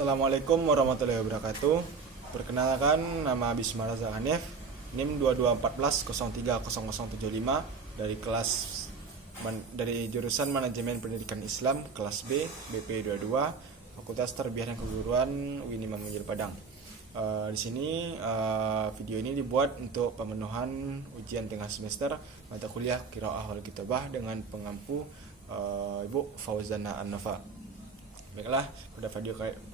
Assalamualaikum warahmatullahi wabarakatuh. Perkenalkan, nama Bisma Raza Hanif, NIM 2214030075 dari dari jurusan Manajemen Pendidikan Islam kelas B, BP 22, Fakultas Tarbiyah dan Keguruan UIN Imam Bonjol Padang. Di sini video ini dibuat untuk pemenuhan ujian tengah semester mata kuliah Qiraah wal Kitabah dengan pengampu Ibu Fauzana An-Nafa. Baiklah,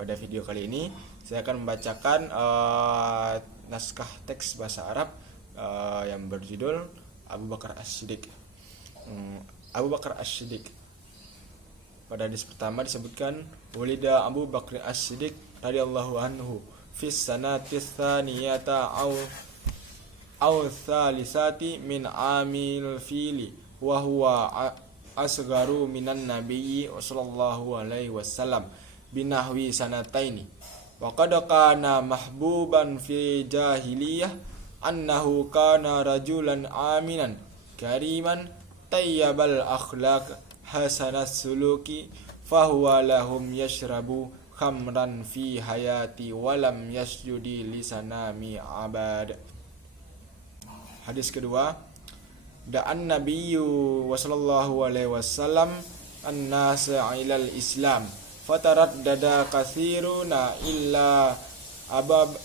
pada video kali ini saya akan membacakan naskah teks bahasa Arab yang berjudul Abu Bakar As-Siddiq. Abu Bakar As-Siddiq. Pada hadis pertama disebutkan Walida Abu Bakar As-Siddiq radhiyallahu anhu fis sanati tsaniyata aw tsalisati min amil fili wa huwa asgaru minan nabiyyi sallallahu alaihi wasallam binahwi sanataini wa qad kana mahbuban fi jahiliyah annahu kana rajulan aminan kariman tayyibal akhlaq hasanas suluki fahuwa lahum yashrabu khamran fi hayati walam yasjudi lisanami abad. Hadis kedua, Da'an Nabiyyu sallallahu alaihi wasallam an-nasa ilal Islam fataraddada katsiruna illa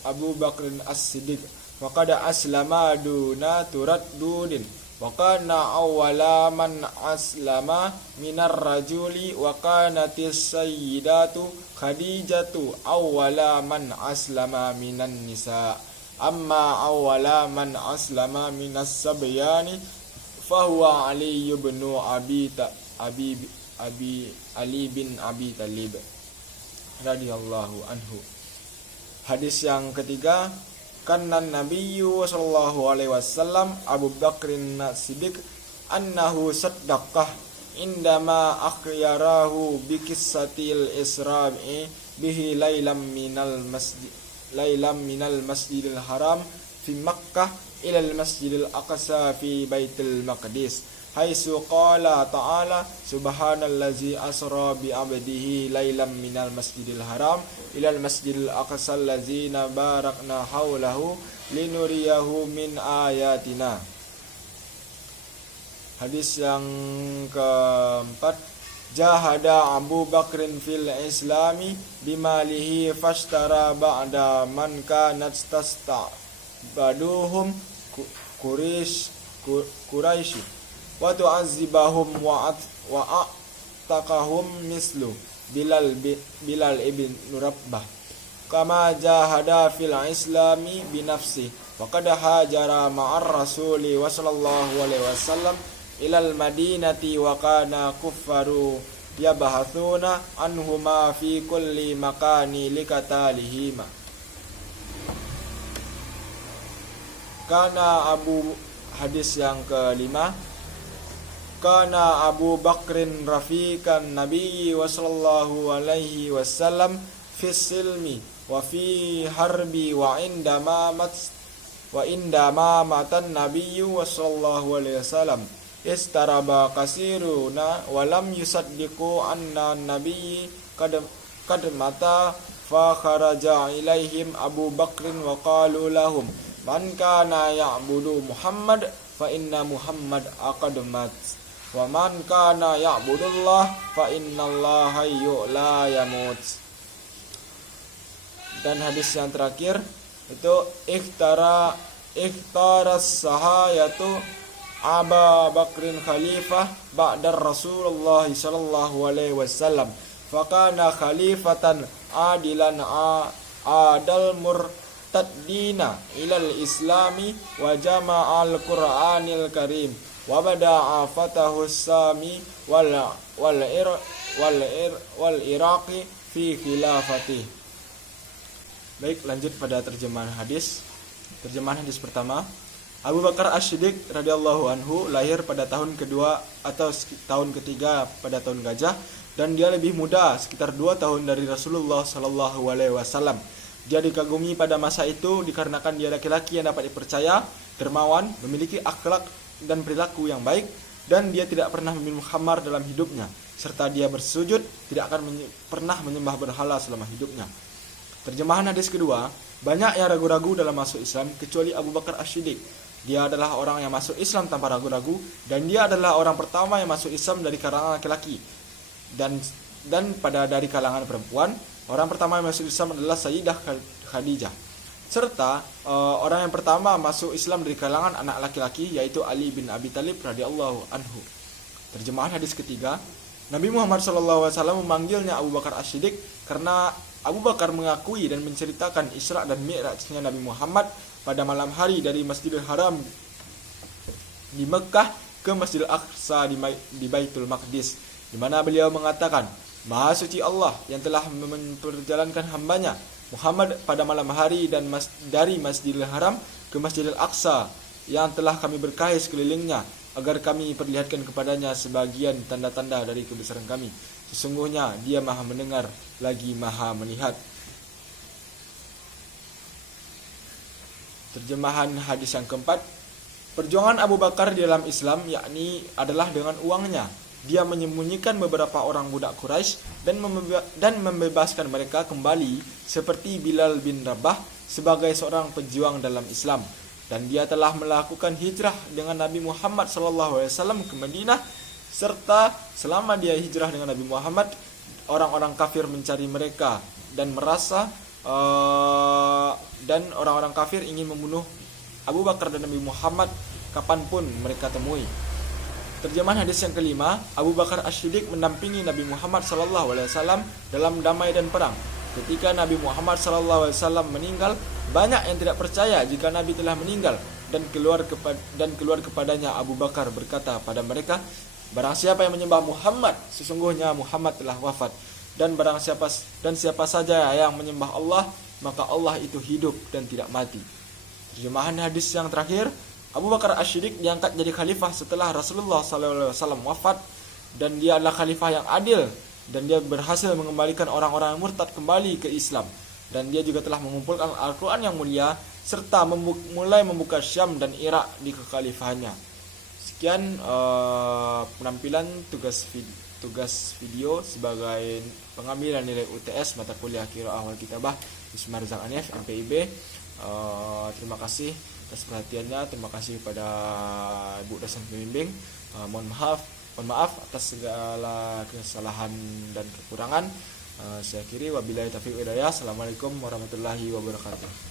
Abu Bakr As-Siddiq wa qad aslama duna turaddudin wa kana awwala man aslama minar rajuli wa kanatis sayyidatu Khadijatu awwala man aslama minan nisa amma awwala man aslama minas sabyani fahuwa Ali bin Abi Talib radhiyallahu anhu. Hadis yang ketiga, kanna Nabiyyu sallallahu alaihi wasallam Abu Bakrin Siddiq annahu saddaqah indama akhyarahu bi qissatil isra'i bihi lailam minal masjidil haram fi Makkah ilal masjidil aqsa fi baitil maqdis haitsu qala ta'ala subhanallazi asra bi 'abdihi lailam minal masjidil haram ilal masjidil aqsa allazi barakna haulahu linuriyahu min ayatina. Hadis yang keempat, jahada Abu Bakrin fil islami bimalihi fashtara ba'da man kanat baduhum Quraisy wa tu'azzibahum wa a'taqahum mislu Bilal ibn Rabbah kama jahada fil islami binafsi wa qad hajara ma'ar rasuli wa sallallahu alaihi wasallam ilal madinati wa kana kuffaru yabahathuna anhuma fi kulli makani likatalihima. Hadis yang kelima, kana Abu Bakrin rafiqan Nabi sallallahu alaihi wasallam fi silmi wa fi harbi wa indama matan Nabi sallallahu alaihi wasallam istaraba kasiruna wa lam yusaddiqu anna Nabi kad mata fa kharaja ilaihim Abu Bakrin wa qalu lahum man kana ya'budu Muhammad fa inna Muhammad aqad mat wa man kana ya'budullah fa innallaha hayyun la yamut. Dan hadis yang terakhir itu ikhtaras sahayatu Abu Bakrin khalifah ba'da Rasulullah sallallahu alaihi wasallam fa kana khalifatan adilan adal murtaddina ilal islami wa jama'al qur'anil karim wa bada'a fatahus sami wal iraqi fi khilafati. Baik, lanjut pada terjemahan hadis. Terjemahan hadis pertama, Abu Bakar As-Siddiq radhiyallahu anhu lahir pada tahun kedua atau tahun ketiga pada tahun gajah, dan dia lebih muda sekitar 2 tahun dari Rasulullah sallallahu alaihi wasallam. Dia dikagumi pada masa itu dikarenakan dia laki-laki yang dapat dipercaya, dermawan, memiliki akhlak dan perilaku yang baik, dan dia tidak pernah meminum khamar dalam hidupnya, serta dia bersujud tidak akan pernah menyembah berhala selama hidupnya. Terjemahan hadis kedua, banyak yang ragu-ragu dalam masuk Islam kecuali Abu Bakar As-Siddiq. Dia adalah orang yang masuk Islam tanpa ragu-ragu, dan dia adalah orang pertama yang masuk Islam dari kalangan laki-laki. Dan pada dari kalangan perempuan, orang pertama yang masuk Islam adalah Sayyidah Khadijah. Serta orang yang pertama masuk Islam dari kalangan anak laki-laki yaitu Ali bin Abi Thalib radhiyallahu anhu. Terjemahan hadis ketiga, Nabi Muhammad SAW memanggilnya Abu Bakar As-Siddiq karena Abu Bakar mengakui dan menceritakan Isra dan Mi'rajnya Nabi Muhammad pada malam hari dari Masjidil Haram di Mekah ke Masjidil Aqsa di Baitul Maqdis, di mana beliau mengatakan, Maha suci Allah yang telah memperjalankan hambanya Muhammad pada malam hari dan dari Masjidil Haram ke Masjidil Aqsa yang telah kami berkahi sekelilingnya agar kami perlihatkan kepadanya sebagian tanda-tanda dari kebesaran kami. Sesungguhnya dia maha mendengar lagi maha melihat. Terjemahan hadis yang keempat, perjuangan Abu Bakar di dalam Islam yakni adalah dengan uangnya. Dia menyembunyikan beberapa orang budak Quraisy dan membebaskan mereka kembali seperti Bilal bin Rabah sebagai seorang pejuang dalam Islam. Dan dia telah melakukan hijrah dengan Nabi Muhammad SAW ke Madinah, serta selama dia hijrah dengan Nabi Muhammad, orang-orang kafir mencari mereka dan dan orang-orang kafir ingin membunuh Abu Bakar dan Nabi Muhammad kapanpun mereka temui. Terjemahan hadis yang kelima, Abu Bakar As-Siddiq mendampingi Nabi Muhammad SAW dalam damai dan perang. Ketika Nabi Muhammad SAW meninggal, banyak yang tidak percaya jika Nabi telah meninggal, dan keluar kepadanya Abu Bakar berkata pada mereka, barang siapa yang menyembah Muhammad, sesungguhnya Muhammad telah wafat. Dan siapa saja yang menyembah Allah, maka Allah itu hidup dan tidak mati. Terjemahan hadis yang terakhir, Abu Bakar As-Siddiq diangkat jadi khalifah setelah Rasulullah SAW wafat, dan dia adalah khalifah yang adil, dan dia berhasil mengembalikan orang-orang yang murtad kembali ke Islam, dan dia juga telah mengumpulkan Al-Quran yang mulia serta mulai membuka Syam dan Irak di kekhalifahannya. Sekian penampilan tugas video sebagai pengambilan nilai UTS mata kuliah Qiraah wal Kitabah Ismar Zak Anif MPIB. Terima kasih atas perhatiannya. Terima kasih kepada Ibu dosen pembimbing. Mohon maaf atas segala kesalahan dan kekurangan. Saya akhiri, wabillahi taufiq wal hidayah. Assalamualaikum warahmatullahi wabarakatuh.